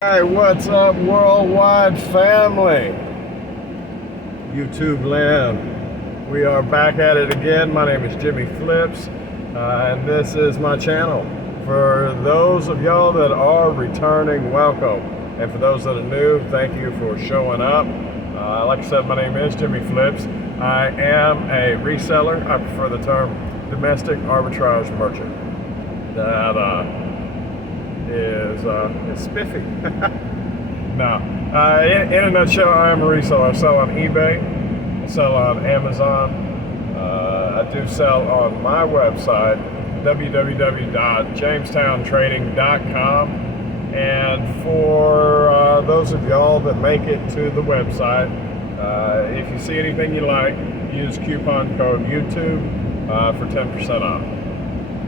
Hey, what's up, worldwide family? YouTube land. We are back at it again. My name is Jimmy Flips, and this is my channel. For those of y'all that are returning, welcome. And for those that are new, thank you for showing up. Like I said, my name is Jimmy Flips. I am a reseller. I prefer the term domestic arbitrage merchant. That is spiffy. No. In a nutshell, I am a reseller. I sell on eBay. I sell on Amazon. I do sell on my website, www.jamestowntrading.com. And for those of y'all that make it to the website, if you see anything you like, use coupon code YouTube for 10% off.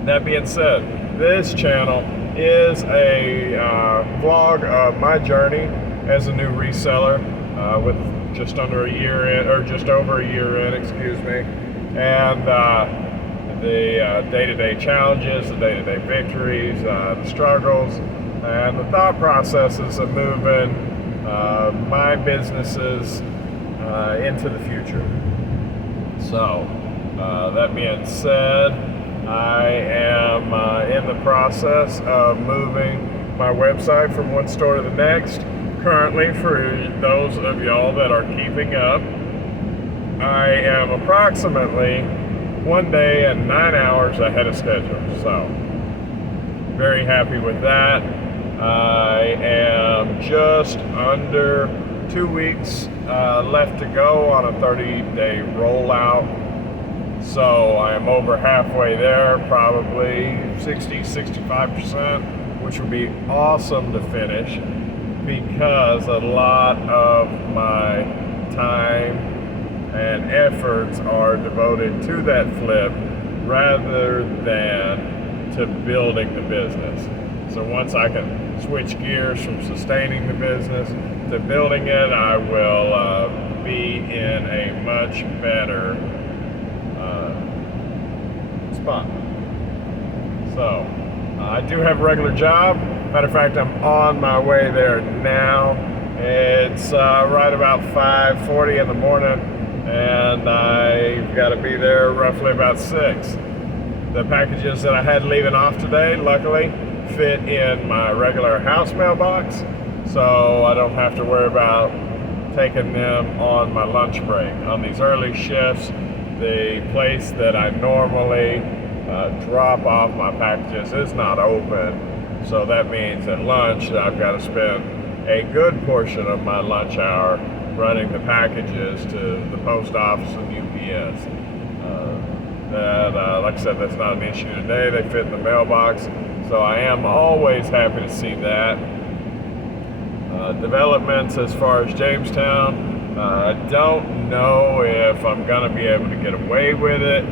That being said, this channel is a vlog of my journey as a new reseller with just under a year in, or just over a year in, excuse me, and the day-to-day challenges, the day-to-day victories, the struggles, and the thought processes of moving my businesses into the future. So, that being said, I am in the process of moving my website from one store to the next. Currently, for those of y'all that are keeping up, I am approximately 1 day and 9 hours ahead of schedule. So, very happy with that. I am just under 2 weeks left to go on a 30-day rollout. So I am over halfway there, probably 60-65%, which would be awesome to finish because a lot of my time and efforts are devoted to that flip rather than to building the business. So once I can switch gears from sustaining the business to building it, I will be in a much better spot. So, I do have a regular job. Matter of fact, I'm on my way there now. It's right about 5:40 in the morning, and I've got to be there roughly about 6. The packages that I had leaving off today, luckily, fit in my regular house mailbox, so I don't have to worry about taking them on my lunch break. On these early shifts, the place that I normally drop off my packages is not open, so that means at lunch I've got to spend a good portion of my lunch hour running the packages to the post office and UPS. Like I said, that's not an issue today. They fit in the mailbox, so I am always happy to see that. Developments as far as Jamestown, I don't know if I'm going to be able to get away with it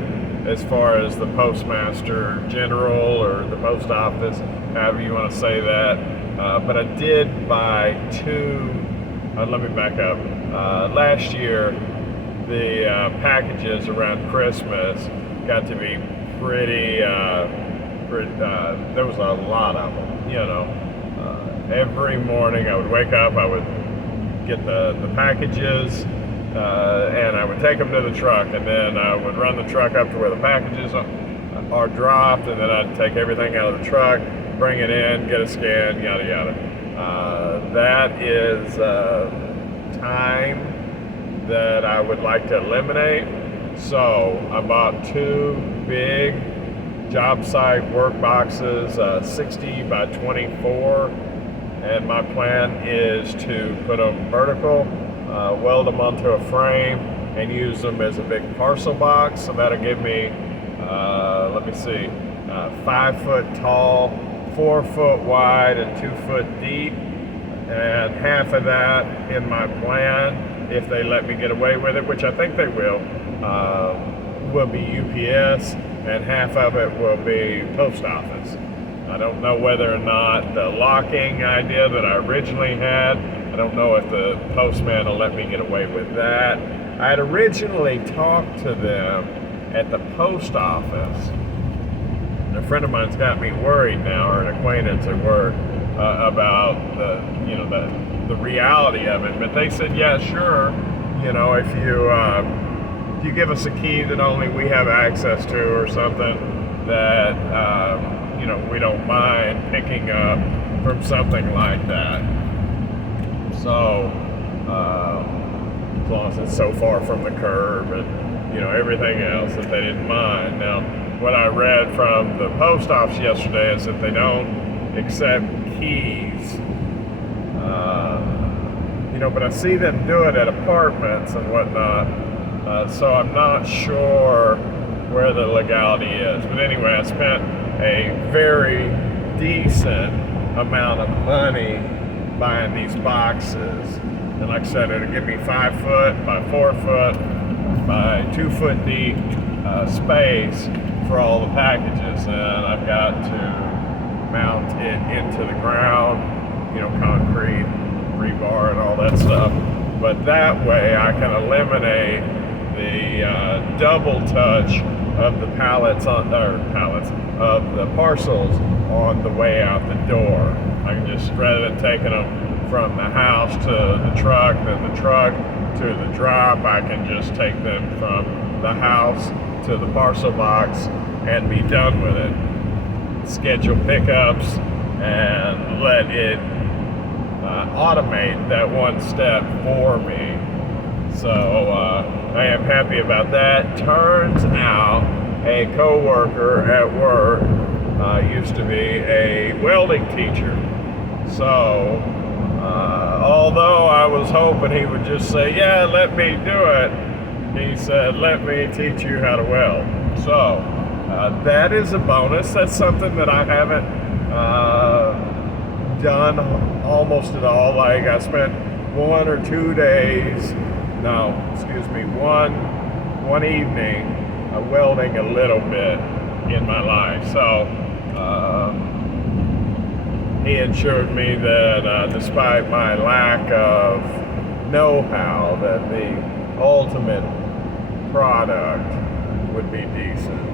as far as the postmaster general or the post office, however you want to say that. But I did buy two, let me back up. Last year, the packages around Christmas got to be pretty there was a lot of them, you know. Every morning I would wake up, I would get the packages, and I would take them to the truck, and then I would run the truck up to where the packages are dropped, and then I'd take everything out of the truck, bring it in, get a scan, yada yada. That is time that I would like to eliminate. So I bought two big job site work boxes, 60 by 24. And my plan is to put them vertical, weld them onto a frame, and use them as a big parcel box. So that'll give me, 5 foot tall, 4 foot wide, and 2 foot deep. And half of that in my plan, if they let me get away with it, which I think they will be UPS, and half of it will be post office. I don't know whether or not the locking idea that I originally had, I don't know if the postman will let me get away with that. I had originally talked to them at the post office. And a friend of mine's got me worried now, or an acquaintance at work, about the reality of it. But they said, yeah, sure, if you give us a key that only we have access to or something, that we don't mind picking up from something like that. So as long as it's so far from the curb and everything else, that they didn't mind. Now, what I read from the post office yesterday is that they don't accept keys. But I see them do it at apartments and whatnot. So I'm not sure where the legality is. But anyway, I spent a very decent amount of money buying these boxes. And like I said, it'll give me 5 foot by 4 foot by 2 foot deep space for all the packages. And I've got to mount it into the ground, concrete, rebar and all that stuff. But that way I can eliminate the double touch of the of the parcels on the way out the door. I can just, rather than taking them from the house to the truck, then the truck to the drop, I can just take them from the house to the parcel box and be done with it. Schedule pickups and let it automate that one step for me. So I am happy about that. Turns out a coworker at work used to be a welding teacher. So although I was hoping he would just say, yeah, let me do it, he said, let me teach you how to weld. So that is a bonus. That's something that I haven't done almost at all. Like, I spent 1 or 2 days, one evening welding a little bit in my life. So he assured me that despite my lack of know-how, that the ultimate product would be decent.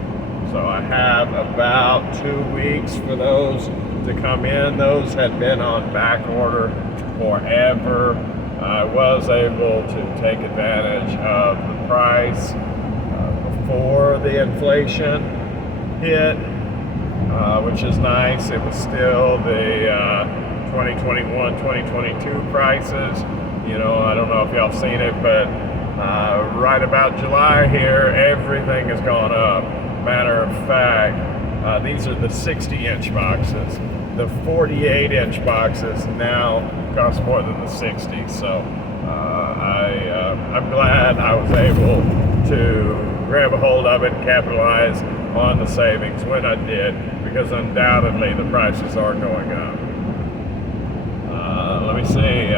So I have about 2 weeks for those to come in. Those had been on back order forever. I was able to take advantage of the price before the inflation hit, which is nice. It was still the 2021, 2022 prices. I don't know if y'all seen it, but right about July here, everything has gone up. Matter of fact, these are the 60-inch boxes. The 48-inch boxes now cost more than the 60. So I'm glad I was able to grab a hold of it and capitalize on the savings when I did, because undoubtedly the prices are going up. Let me see.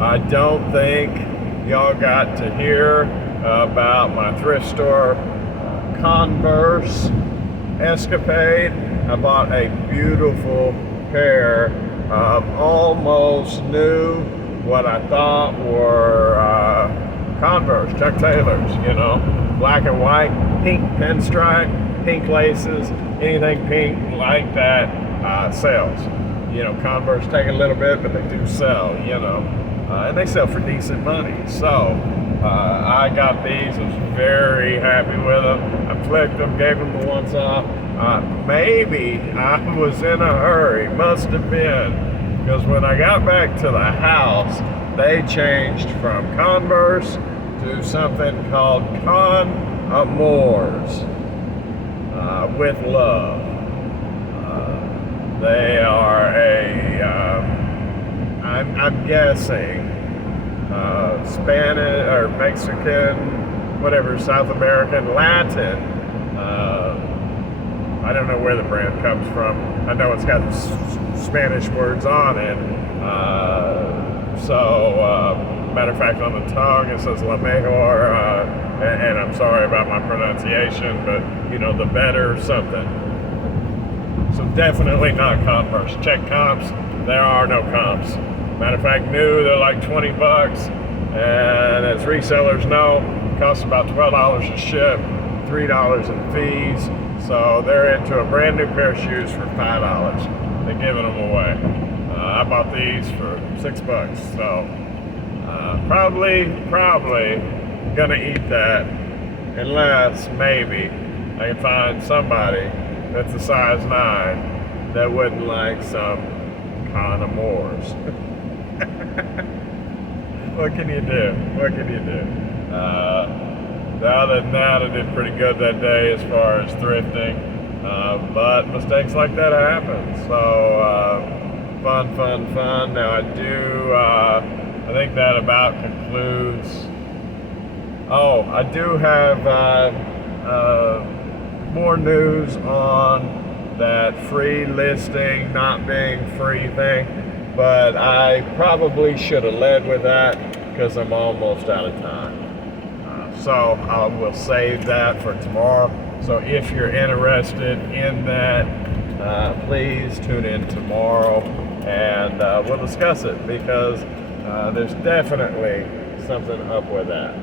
I don't think y'all got to hear about my thrift store Converse escapade. I bought a beautiful pair of almost new, what I thought were Converse, Chuck Taylors, black and white, pink pinstripe, pink laces, anything pink like that sells. Converse take a little bit, but they do sell, and they sell for decent money. So I got these, I was very happy with them. I flicked them, gave them the once off. Maybe I was in a hurry, must have been, because when I got back to the house, they changed from Converse to something called Con Amores, with love. They are I'm guessing, Spanish or Mexican, whatever, South American, Latin. I don't know where the brand comes from. I know it's got Spanish words on it. Matter of fact, on the tongue it says La Mejor, and I'm sorry about my pronunciation, but the better something. So definitely not Converse. Check comps, there are no comps. Matter of fact, new, they're like $20, and as resellers know, it costs about $12 to ship, $3 in fees. So they're into a brand new pair of shoes for $5. they're giving them away. I bought these for $6, so probably gonna eat that, unless maybe I can find somebody that's a size 9 that wouldn't like some condomores. What can you do? What can you do? Other than that, I did pretty good that day as far as thrifting, but mistakes like that happen. So fun. Now I think that about concludes. Oh, I do have more news on that free listing not being free thing, but I probably should have led with that because I'm almost out of time. So I will save that for tomorrow. So if you're interested in that, please tune in tomorrow and we'll discuss it, because there's definitely something up with that.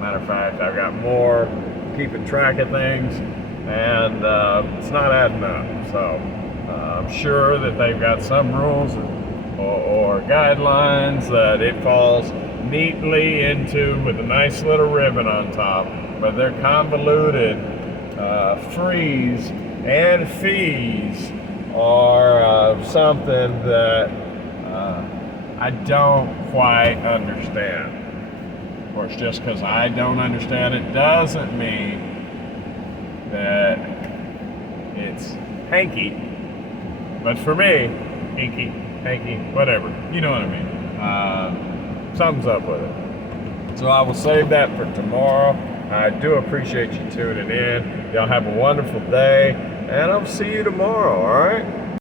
Matter of fact, I've got more keeping track of things, and it's not adding up. So I'm sure that they've got some rules or guidelines that it falls neatly into with a nice little ribbon on top, but they're convoluted. Frees and fees are something that I don't quite understand. Of course, just because I don't understand it doesn't mean that it's hanky. But for me, hinky, hanky, whatever, you know what I mean. Something's up with it. So I will save that for tomorrow. I do appreciate you tuning in. Y'all have a wonderful day, and I'll see you tomorrow, all right?